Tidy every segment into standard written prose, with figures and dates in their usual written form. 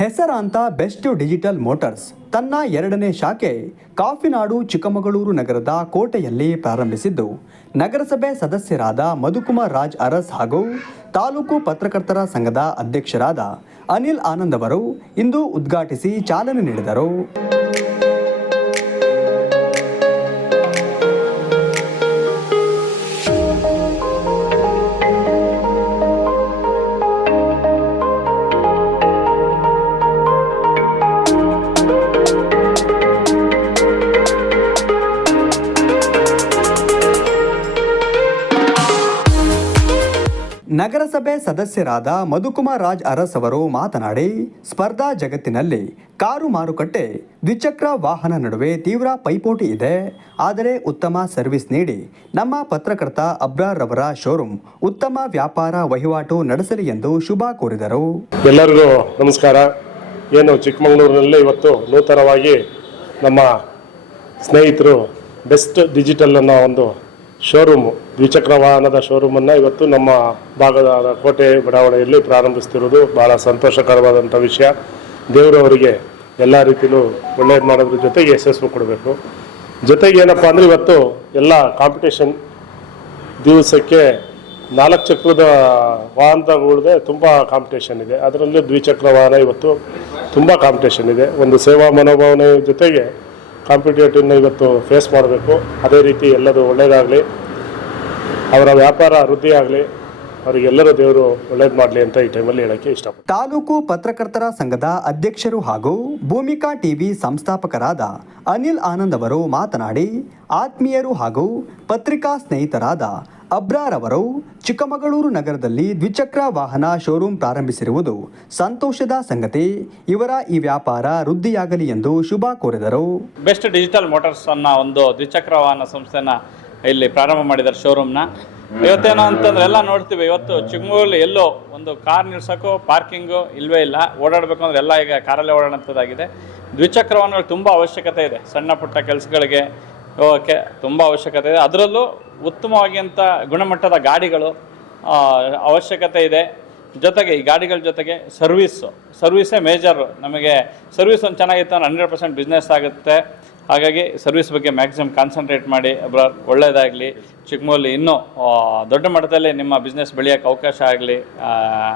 ಹೆಸರಾಂತ best digital motors ತನ್ನ ಎರಡನೇ ಶಾಖೆ ಕಾಫಿನಾಡು ಚಿಕ್ಕಮಗಳೂರು ನಗರದ ಕೋಟೆಯಲ್ಲಿ ಪ್ರಾರಂಭಿಸಿದ್ದು, ನಗರಸಭೆ ಸದಸ್ಯರಾದ ಮಧುಕುಮಾರ್ ರಾಜ್ ಅರಸ್ ಹಾಗೂ ತಾಲೂಕು ಪತ್ರಕರ್ತರ ಸಂಘದ ಅಧ್ಯಕ್ಷರಾದ ಅನಿಲ್ ಆನಂದ್ ಅವರು ಇಂದು ಉದ್ಘಾಟಿಸಿ ಚಾಲನೆ ನೀಡಿದರು. ನಗರಸಭೆ ಸದಸ್ಯರಾದ ಮಧುಕುಮಾರ್ ರಾಜ್ ಅರಸ್ ಅವರು ಮಾತನಾಡಿ, ಸ್ಪರ್ಧಾ ಜಗತ್ತಿನಲ್ಲಿ ಕಾರು ಮಾರುಕಟ್ಟೆ, ದ್ವಿಚಕ್ರ ವಾಹನ ನಡುವೆ ತೀವ್ರ ಪೈಪೋಟಿ ಇದೆ. ಆದರೆ ಉತ್ತಮ ಸರ್ವಿಸ್ ನೀಡಿ ನಮ್ಮ ಪತ್ರಕರ್ತ ಅಬ್ರಾರ್ ರವರ ಶೋರೂಮ್ ಉತ್ತಮ ವ್ಯಾಪಾರ ವಹಿವಾಟು ನಡೆಸಲಿ ಎಂದು ಶುಭ ಕೋರಿದರು. ಎಲ್ಲರಿಗೂ ನಮಸ್ಕಾರ. ಏನು ಚಿಕ್ಕಮಗಳೂರಿನಲ್ಲಿ ಇವತ್ತು ನೂತನವಾಗಿ ನಮ್ಮ ಸ್ನೇಹಿತರು ಬೆಸ್ಟ್ ಡಿಜಿಟಲ್ ಅನ್ನೋ ಒಂದು ಶೋರೂಮು, ದ್ವಿಚಕ್ರ ವಾಹನದ ಶೋರೂಮನ್ನು ಇವತ್ತು ನಮ್ಮ ಭಾಗದ ಕೋಟೆ ಬಡಾವಣೆಯಲ್ಲಿ ಪ್ರಾರಂಭಿಸ್ತಿರೋದು ಭಾಳ ಸಂತೋಷಕರವಾದಂಥ ವಿಷಯ. ದೇವರು ಅವರಿಗೆ ಎಲ್ಲ ರೀತಿಯಲ್ಲೂ ಒಳ್ಳೆಯದು ಮಾಡೋದ್ರ ಜೊತೆಗೆ ಯಶಸ್ಸು ಕೊಡಬೇಕು. ಜೊತೆಗೆ ಏನಪ್ಪ ಅಂದರೆ ಇವತ್ತು ಎಲ್ಲ ಕಾಂಪಿಟೇಷನ್, ದಿವಸಕ್ಕೆ 4 ಚಕ್ರದ ವಾಹನಗಳೇ ತುಂಬ ಕಾಂಪಿಟೇಷನ್ ಇದೆ. ಅದರಲ್ಲೂ ದ್ವಿಚಕ್ರ ವಾಹನ ಇವತ್ತು ತುಂಬ ಕಾಂಪಿಟೇಷನ್ ಇದೆ. ಒಂದು ಸೇವಾ ಮನೋಭಾವನೆ ಜೊತೆಗೆ ಕಾಂಪಿಟೇಟಿವ್ನ ಇವತ್ತು ಫೇಸ್ ಮಾಡಬೇಕು. ಅದೇ ರೀತಿ ಎಲ್ಲರೂ ಒಳ್ಳೆಯದಾಗಲಿ, ಅವರ ವ್ಯಾಪಾರ ವೃದ್ಧಿ ಆಗಲಿ, ಅವರಿಗೆಲ್ಲರೂ ದೇವರು ಒಳ್ಳೇದು ಮಾಡಲಿ ಅಂತ ಈ ಟೈಮಲ್ಲಿ ಹೇಳೋಕ್ಕೆ ಇಷ್ಟಪಡ್ತೀನಿ. ತಾಲೂಕು ಪತ್ರಕರ್ತರ ಸಂಘದ ಅಧ್ಯಕ್ಷರು ಹಾಗೂ ಭೂಮಿಕಾ ಟಿವಿ ಸಂಸ್ಥಾಪಕರಾದ ಅನಿಲ್ ಆನಂದ್ ಅವರು ಮಾತನಾಡಿ, ಆತ್ಮೀಯರು ಹಾಗೂ ಪತ್ರಿಕಾ ಸ್ನೇಹಿತರಾದ ಅಬ್ರಾರ್ ಅವರು ಚಿಕ್ಕಮಗಳೂರು ನಗರದಲ್ಲಿ ದ್ವಿಚಕ್ರ ವಾಹನ ಶೋರೂಮ್ ಪ್ರಾರಂಭಿಸಿರುವುದು ಸಂತೋಷದ ಸಂಗತಿ. ಇವರ ಈ ವ್ಯಾಪಾರ ವೃದ್ಧಿಯಾಗಲಿ ಎಂದು ಶುಭ ಕೋರಿದರು. ಬೆಸ್ಟ್ ಡಿಜಿಟಲ್ ಮೋಟರ್ಸ್ ಅನ್ನೋ ಒಂದು ದ್ವಿಚಕ್ರ ವಾಹನ ಸಂಸ್ಥೆನ ಇಲ್ಲಿ ಪ್ರಾರಂಭ ಮಾಡಿದ್ದಾರೆ ಶೋರೂಮ್ನ. ಇವತ್ತೇನೋ ಅಂತಂದ್ರೆ ಎಲ್ಲ ನೋಡ್ತೀವಿ, ಇವತ್ತು ಚಿಕ್ಕಮಗಳೂರಲ್ಲಿ ಎಲ್ಲೋ ಒಂದು ಕಾರ್ ನಿಲ್ಸೋಕ್ಕೂ ಪಾರ್ಕಿಂಗು ಇಲ್ಲವೇ ಇಲ್ಲ. ಓಡಾಡಬೇಕು ಅಂದ್ರೆ ಎಲ್ಲ ಈಗ ಕಾರಲ್ಲೇ ಓಡಾಡೋಂಥದ್ದಾಗಿದೆ. ದ್ವಿಚಕ್ರ ವಾಹನಗಳು ತುಂಬ ಅವಶ್ಯಕತೆ ಇದೆ. ಸಣ್ಣ ಪುಟ್ಟ ಕೆಲಸಗಳಿಗೆ ಹೋಗೋಕ್ಕೆ ತುಂಬ ಅವಶ್ಯಕತೆ ಇದೆ. ಅದರಲ್ಲೂ ಉತ್ತಮವಾಗಿ ಅಂತ ಗುಣಮಟ್ಟದ ಗಾಡಿಗಳು ಅವಶ್ಯಕತೆ ಇದೆ. ಜೊತೆಗೆ ಈ ಗಾಡಿಗಳ ಜೊತೆಗೆ ಸರ್ವಿಸೇ ಮೇಜರು. ನಮಗೆ ಸರ್ವಿಸ್ ಒಂದು ಚೆನ್ನಾಗಿತ್ತು ಅಂದ್ರೆ 100% ಬಿಸ್ನೆಸ್ ಆಗುತ್ತೆ. ಹಾಗಾಗಿ ಸರ್ವಿಸ್ ಬಗ್ಗೆ ಮ್ಯಾಕ್ಸಿಮಮ್ ಕಾನ್ಸಂಟ್ರೇಟ್ ಮಾಡಿ ಅಬ್ರಾರ್, ಒಳ್ಳೆಯದಾಗಲಿ. ಚಿಕ್ಕಮಗಳೂರಲ್ಲಿ ಇನ್ನೂ ದೊಡ್ಡ ಮಟ್ಟದಲ್ಲಿ ನಿಮ್ಮ ಬಿಸ್ನೆಸ್ ಬೆಳೆಯೋಕ್ಕೆ ಅವಕಾಶ ಆಗಲಿ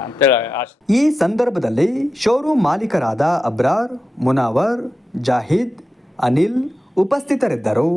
ಅಂತೇಳಿ ಆಶೆ. ಈ ಸಂದರ್ಭದಲ್ಲಿ ಶೋರೂಮ್ ಮಾಲೀಕರಾದ ಅಬ್ರಾರ್, ಮುನಾವರ್, ಜಾಹಿದ್, ಅನಿಲ್ ಉಪಸ್ಥಿತರಿದ್ದರು.